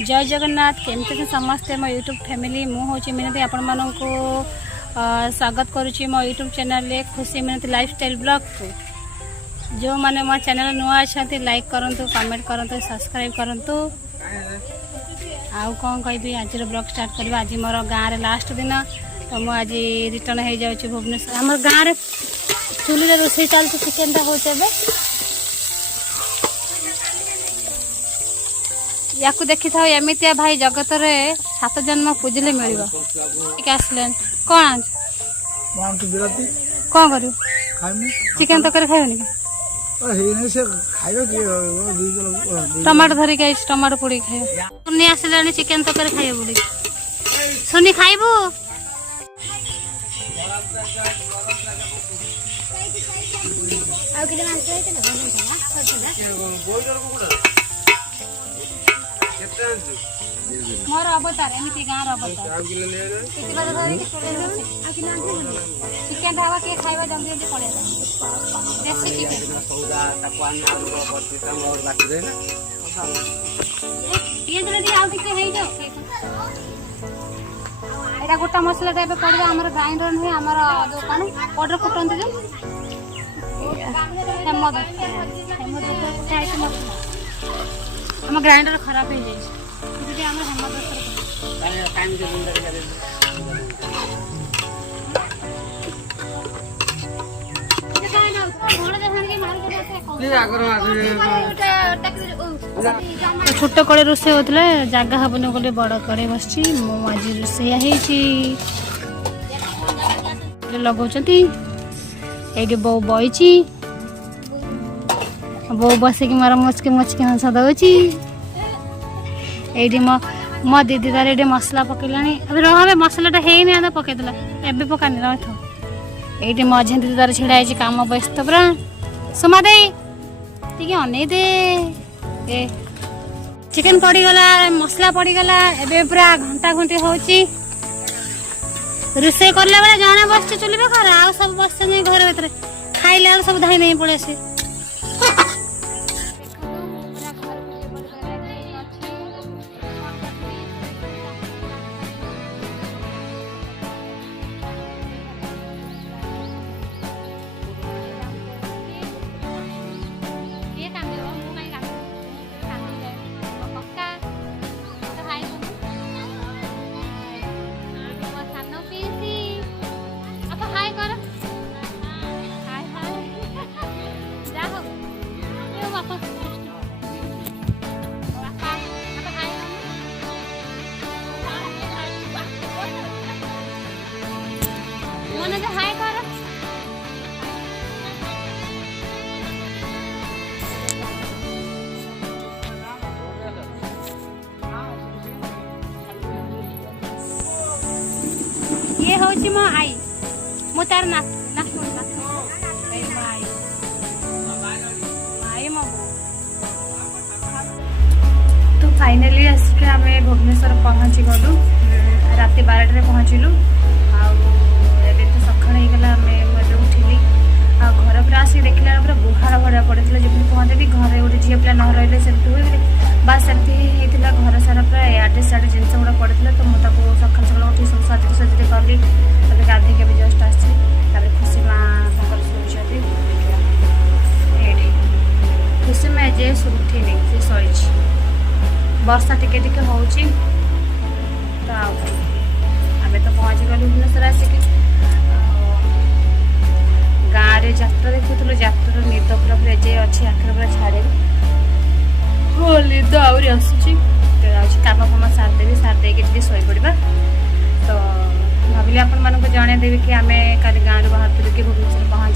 जय जगन्नाथ केमती समस्ते मो यूट्यूब फैमिली मुझे मिनती आपण मानक स्वागत करुच्ची मो यूट्यूब चैनल रे खुशी मिनती लाइफस्टाइल ब्लॉग को जो मैंने मो चैनल नुआ अच्छा लाइक करंतु कमेंट करंतु सब्सक्राइब करंतु आउ कौन कहि आज ब्लॉग स्टार्ट करवा आज मोर गाँव लास्ट दिन तो मुझे आज रिटर्न हो जाऊँ भुवनेश्वर आम गाँव में चूल्हे रोषे चलती चिकेन टा होते या देखी था एमती भाई जगत रे 7 जन्म पूजिले मिल आसले कौन कौन कर चिकेन तक खाइबनी टमाटो धरिक आई टमाटो पोड़ी खाइ सुनी आसला चिकेन तक खाइब बोली सुनी खाइबू मोर अवतार एमती गाँव अवतार चिकेन ढाबा किए खाइबा जल्दी जल्दी पड़े देसी चिकेन ये जल्दी आउ टिके हे जाओ एटा गोटा मसला टाइप पड़े हमर ग्राइंडर नहीं हमर जो कान पाउडर कुटंत जे हम ग्राइंडर खराब हो जाए छोट कड़े रोषे होता जगह हेन बोले बड़ कड़े बस आज रोषैया लगे बो बही बो बसिक मार मुचकी मुचकी हंस दौची ये मो दीदी तार ये मसला पकड़ानी अभी रहा मसलाटा है पकईदेला एवं पकानी रह ये मझे दीदी तार छिड़ा है कम व्यस्त पूरा सुमा दे टे अन दे ए चिकेन पड़गला मसला पड़गला एवं पूरा घंटा घंटी होची रोषे करला बेले जने बस चुली पाखे आ सब बस घर भर खाइले सब धाई नहीं पड़े से ये होची मो आई मो तार ना ना आई माई माई मो तो फाइनली आसिक आम भुवनेश्वर पहुँची गलु राति 12 टे पहुँचलु आबे तो सखा होगला उठिली आ घर पूरा आसिक देखला पूरा गुहाड़ भरा पड़े जमी कहते कि घर गोटे झील पिला न रही से हुए बास सेमती घर सारा पूरा आडे साडे जिनस गुड़ा पड़े तो मुझे सका सका उठी सब सजरी सजरी कली तब गाधे भी जस्ट आसी खुशी माँ शोची खुशी माँ जे उठिनी से शोची वर्षा टिके टिके हो तो आम तो पहुँची गलु भुवनेश्वर आसिक गाँव में जात्रा देखुलु जात्रा निद पूरा पूरा जे अच्छी आखिर पूरा छाड़े निद आहरी आसूची कम फम सारदेवी सारदे शोई पड़ा तो भाविली आपण मानक जनईदेवी कि आम काली गाँव बाहर कि भुवनेश्वर पहुँच